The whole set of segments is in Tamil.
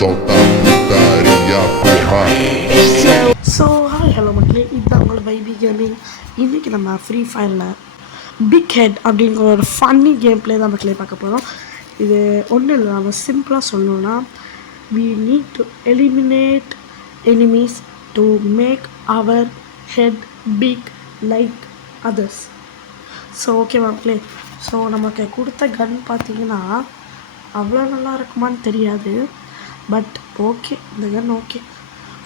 solta a putaria, porra. So hi hello மக்களே, இதுதான் உங்களோட பைபி கேமிங். இன்றைக்கி நம்ம ஃப்ரீ ஃபயரில் பிக் ஹெட் அப்படிங்கிற ஒரு ஃபன்னி கேம் பிளே தான் மக்களே பார்க்க போகிறோம். இது ஒன்றும் இல்லை, நம்ம சிம்பிளாக சொல்லணும்னா we need to eliminate enemies to make our head big like others. So okay மக்களே, ஸோ நமக்கு கொடுத்த கன் பார்த்தீங்கன்னா அவ்வளோ நல்லா இருக்குமான்னு தெரியாது, பட் ஓகே, இந்த கன் ஓகே.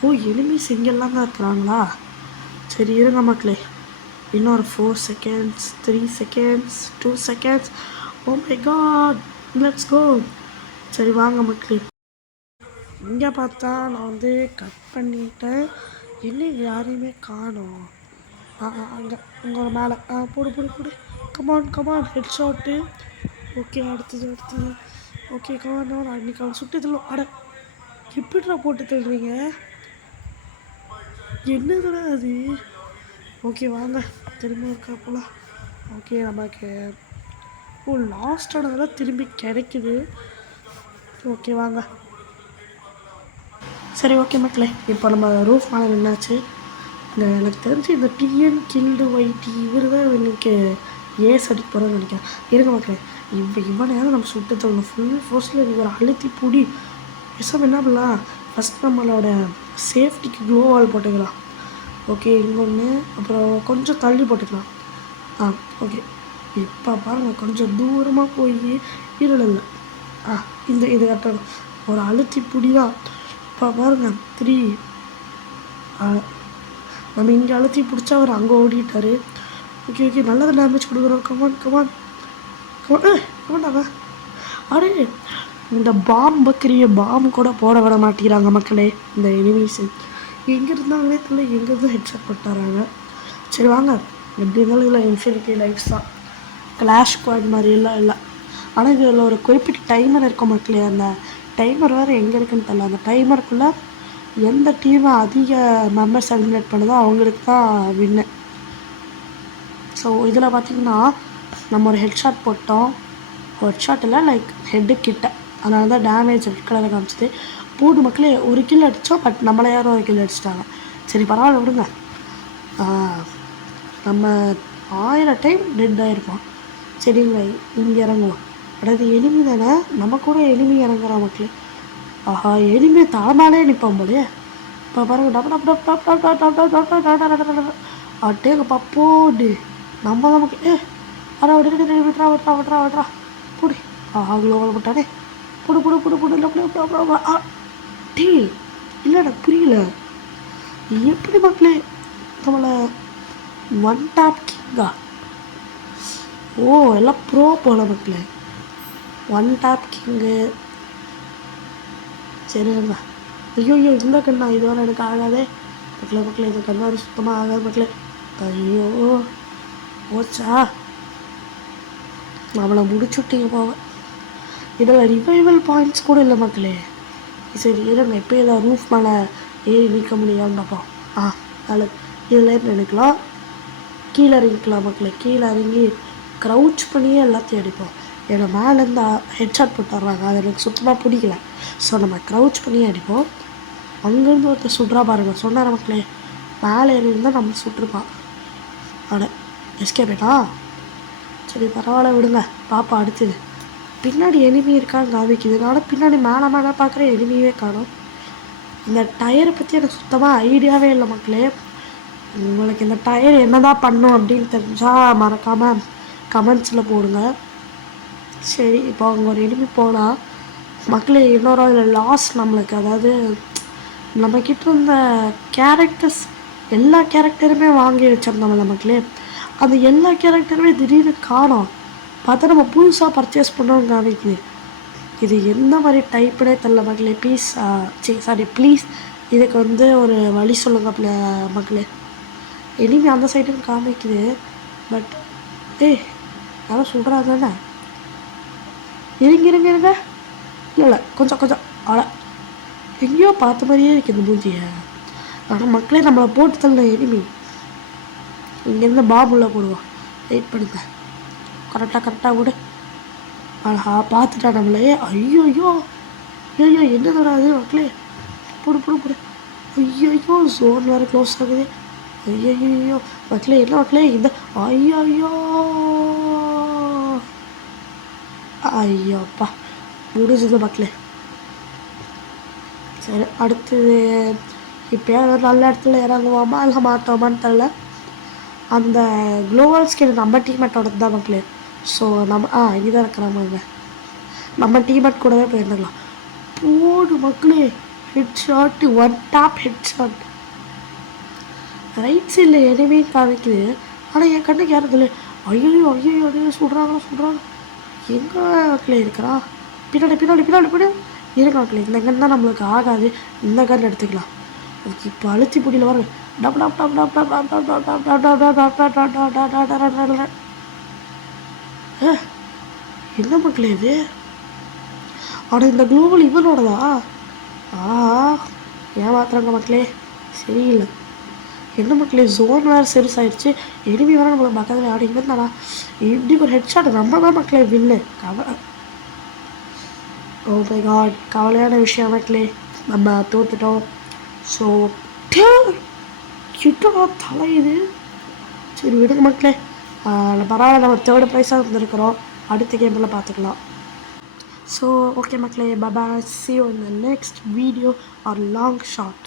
ஓ, எனிமீஸ் இங்கெல்லாம் தான் இருக்கிறாங்களா? சரி இருங்க மக்களே, இன்னொரு 4 seconds, 3 seconds, 2 seconds. Oh my god, let's go. சரி வாங்க மக்களே. இங்கே பார்த்தா நான் வந்து கட் பண்ணிட்டேன், இன்னும் யாரையுமே காணோம். அங்கே உங்களை மேலே போடு போடு போடு, come on come on, head shot. Okay, அடுத்தது ஓகே கமான். அன்றைக்கி அவன் சுட்டு தள்ளும். அட எப்படிடா போட்டு தள்ளுறீங்க, என்னதுடா அது? ஓகே வாங்க திரும்ப இருக்கா போலாம். ஓகே நமக்கு லாஸ்டானதெல்லாம் திரும்பி கிடைக்குது. ஓகே வாங்க. சரி ஓகே மக்களே, இப்போ நம்ம ரூஃப் மேலே நின்னாச்சு. எனக்கு தெரிஞ்சு இந்த டிஎன் கில்டு ஒய்டி இவர் தான் எனக்கு ஏஸ் அடிக்க போகிறோன்னு நினைக்கிறேன். இருங்க மக்களே, இவ்வளோ நேரம் நம்ம சுட்டு தள்ளணும், ஃபுல் ஃபோர்ஸில் இவர் அழுத்தி பிடி. விஷம் என்ன பண்ணலாம், ஃபஸ்ட் நம்மளோட சேஃப்டிக்கு க்ளோ வால் போட்டுக்கலாம். ஓகே, இன்னொன்று அப்புறம் கொஞ்சம் தள்ளி போட்டுக்கலாம். ஓகே, இப்போ பாருங்கள் கொஞ்சம் தூரமாக போய் இல்லை இந்த இது கட்டணும், ஒரு அழுத்தி பிடி தான். இப்போ பாருங்கள் 3 நம்ம இங்கே அழுத்தி பிடிச்சா அவர் அங்கே ஓடிட்டார். ஓகே ஓகே, நல்லது டேமேஜ் கொடுக்குறோம். கமான் கமான் கமான் கமாண்டாங்க. அடே, இந்த பக்கிரிய பாம்பு கூட போட விட மாட்டேங்கிறாங்க மக்களே இந்த எனிமீஸு. எங்கே இருந்தாங்களே தெரியல, எங்கேருந்து ஹெட்ஷாட் போட்டாராங்க. சரி வாங்க, எப்படி இருந்தாலும் இதில் இன்ஃபினிட்டி லைஃப்ஸ் தான், கிளாஷ் ஸ்குவாட் மாதிரியெல்லாம் இல்லை. ஆனால் இதில் ஒரு குறிப்பிட்ட டைமர் இருக்கும் மக்களே. அந்த டைமர் வேறு எங்கே இருக்குன்னு தெரியல. அந்த டைமருக்குள்ளே எந்த டீமை அதிக மெம்பர்ஸ் எலிமினேட் பண்ணுதோ அவங்களுக்கு தான் வின்னு. ஸோ இதில் பார்த்திங்கன்னா நம்ம ஒரு ஹெட்ஷாட் போட்டோம், ஹெட்ஷாட் இல்லை லைக் ஹெட்டு கிட்ட, அதனால தான் டேமேஜ் ரெட் கலரில் காமிச்சிது. போடு மக்களே, ஒரு கில் அடித்தோம், பட் நம்மளை யாரும் ஒரு கில் அடிச்சிட்டாங்க. சரி பரவாயில்ல விடுங்க, நம்ம 1000 டைம் டெட் ஆகிருப்போம். சரிங்க, இங்கே இறங்குவோம். அதாவது எனிமி தானே, நம்ம கூட எனிமி இறங்குறோம் மக்களே. ஆஹா, எனிமி தலைமாலே நிற்பான் போலே. இப்போ பாருங்க, அட்டேங்கப்பா போடு. நம்ம நமக்கு விட்றா விட்றா விட்றா விட்றா போடு. ஆஹா, குளோவில் போட்டானே. புடு புடு புடு புடு இல்லை டீ இல்லைடா, புரியல எப்படி மக்களே நம்மளை ஒன் டாப் கிங்கா? ஓ, எல்லாம் ப்ரோ போல மக்களே, ஒன் டாப் கிங்கு. சரிங்க, ஐயோ இந்த கண்ணா இது வரை எனக்கு ஆகாதே மக்களே இந்த கண்ணாடி சுத்தமாக ஆகாது மக்களே. ஐயோ ஓச்சா, நம்மளை முடிச்சுட்டிங்க போவேன். இதில் ரிவைவல் பாயிண்ட்ஸ் கூட இல்லை மக்களே. சரி இருங்க, இப்போ இதில் ரூஃப் மேலே ஏறி நிற்க முடியாதுன்னு பார்ப்போம். அதில் இதில் நினைக்கலாம், கீழே இறங்கிக்கலாம் மக்களே. கீழே இறங்கி க்ரௌச் பண்ணியே எல்லாத்தையும் அடிப்போம். ஏன்னா மேலேருந்து ஹெட்ஷாட் போட்டுறாங்க, அது எனக்கு சுத்தமாக பிடிக்கல. ஸோ நம்ம க்ரௌச் பண்ணியே அடிப்போம். அங்கேருந்து ஒருத்தர் சுட்றா பாருங்கள், சொன்னார் மக்களே, மேலே ஏறியிருந்தால் நம்ம சுட்டுருப்பான். அட எஸ்கே போயிட்டா. சரி பரவாயில்ல விடுங்க, பாப்பா அடுத்தது. பின்னாடி எனிமி இருக்கான்னு காமிக்குது, ஆனால் பின்னாடி மேலே பார்க்குற எனிமியே காணும். இந்த டயரை பற்றி எனக்கு சுத்தமாக ஐடியாவே இல்லை மக்களே. உங்களுக்கு இந்த டயர் என்ன தான் பண்ணும் அப்படின்னு தெரிஞ்சால் மறக்காமல் கமெண்ட்ஸில் போடுங்க. சரி, இப்போ அவங்க ஒரு எனிமி போனால் மக்களே, இன்னொரு அதில் லாஸ் நம்மளுக்கு, அதாவது நம்மக்கிட்ட இருந்த கேரக்டர்ஸ் எல்லா கேரக்டருமே வாங்கி வச்சிருந்தோம்ல மக்களே, அந்த எல்லா கேரக்டருமே திடீர்னு காணோம். பார்த்தா நம்ம புதுசாக பர்ச்சேஸ் பண்ணோன்னு காமிக்குது. இது எந்த மாதிரி டைப்புனே தெரில மக்களே. ப்ளீஸ் இதுக்கு வந்து ஒரு வழி சொல்லுங்க மக்களே. எனிமே அந்த சைடுன்னு காமிக்குது, பட் யாரும் சொல்கிறாங்க தானே. இருங்க இல்லை கொஞ்சம் எங்கேயோ பார்த்த மாதிரியே இருக்குது இந்த மூஞ்சியை. ஆனால் மக்களே, நம்மளை போட்டு தள்ள எனிமி இங்கேருந்து பாபுள்ள போடுவோம். வெயிட் பண்ணுங்க, கரெக்டாக விடு. அழகா பார்த்துட்டா நம்மளே. ஐயோ ஐயோ என்னடா அது மக்களே, போடு போடு போடு. ஐயோ ஜோன் வேறு க்ளோஸ் ஆகுது. ஐயோ மக்களே, என்ன மக்களே இந்த ஐயோ ஐயோப்பா முடிஞ்சது மக்களே. சரி அடுத்தது இப்போ நல்ல இடத்துல இறங்குவோமா இல்லை மாட்டோமான்னு தெரில. அந்த குளோவல் ஸ்கில் நம்ம டீம்மேட்டோட தான் மக்களே. ஸோ நம்ம இனிதான் இருக்கிறாங்க, நம்ம டீம்மேட் கூடவே போயிருந்துக்கலாம். போடு மக்களே, head shot, one top head shot. Right சைடில் எதுவுமே காமிக்குது, ஆனால் என் கண்ணுக்கு யாரும் இல்லை. ஐயோ சுடுறாங்க. எங்கே மக்களே இருக்கிறா? பின்னாடி இருக்க மக்களே. இந்த கன் தான் நம்மளுக்கு ஆகாது, இந்த கன் எடுத்துக்கலாம். அதுக்கு இப்போ அழுத்தி பிடியில் வர என்ன மக்களே இது? ஆனால் இந்த குளோபல் இவனோடதா? ஏமாத்துறாங்க மக்களே, சரியில்லை. என்ன மக்களே ஜோன் வேறு சிறுசாயிடுச்சு, எனிமி வேறு நம்மளுக்கு பக்கத்தில் ஆடி இருந்தானா இப்படி ஒரு ஹெட் ஷாட் நம்ம தான் மக்களே வின்னு. ஓ மை காட், கவலையான விஷயம் மக்களே, நம்ம தோத்துட்டோம். ஸோ கிட்டா தலையுது. சரி விடுங்க மக்களே, பரவாயில்ல, நம்ம தேர்ட் ப்ரைஸாக இருந்திருக்கிறோம். அடுத்த கேமில் பார்த்துக்கலாம். ஸோ ஓகே மக்களே, bye bye, see you in the next video or long shot.